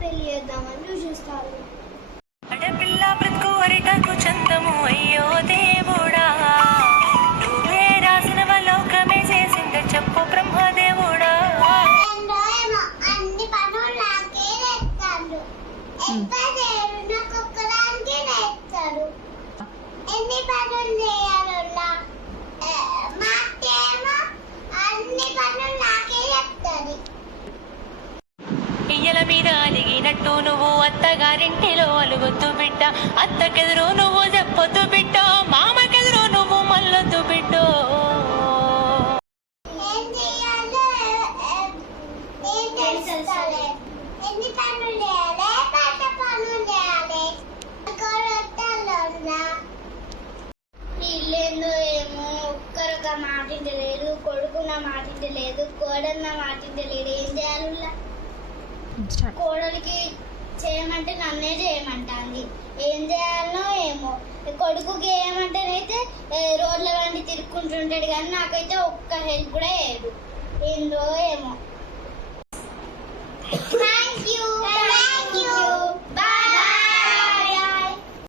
అని చూసేస్తారు అడపిల్ల బ్రతుకు అరిటకు చందము అయ్యో దేవుడా. నువ్వే రాసిన లోకమే చేసిందే చెప్పు బ్రహ్మదేవుడా. అన్ని పనులు నాకే ఇయ్యల మీద అలిగినట్టు నువ్వు అత్తగారింటిలో అలుగొద్దు బిడ్డ. అత్తకెదురు నువ్వు చెప్పొద్దు బిడ్డ. మామకెదురు నువ్వు మల్లొద్దు బిడ్డో. వీళ్ళేందో ఏమో ఒక్కరొక మాటింటలేదు కొడుకున్న మాటింటలేదు కోడన్న మాటింటలేదు ఏం కోడలికి చేయమంటే నన్నే చేయమంటాంది. ఏం చేయాలనో ఏమో. కొడుకుకి ఏమంటేనైతే రోడ్ల వండి తిరుక్కుంటుంటాడు కానీ నాకైతే ఒక్క హెల్ప్ కూడా చేయడు. ఏందో ఏమో.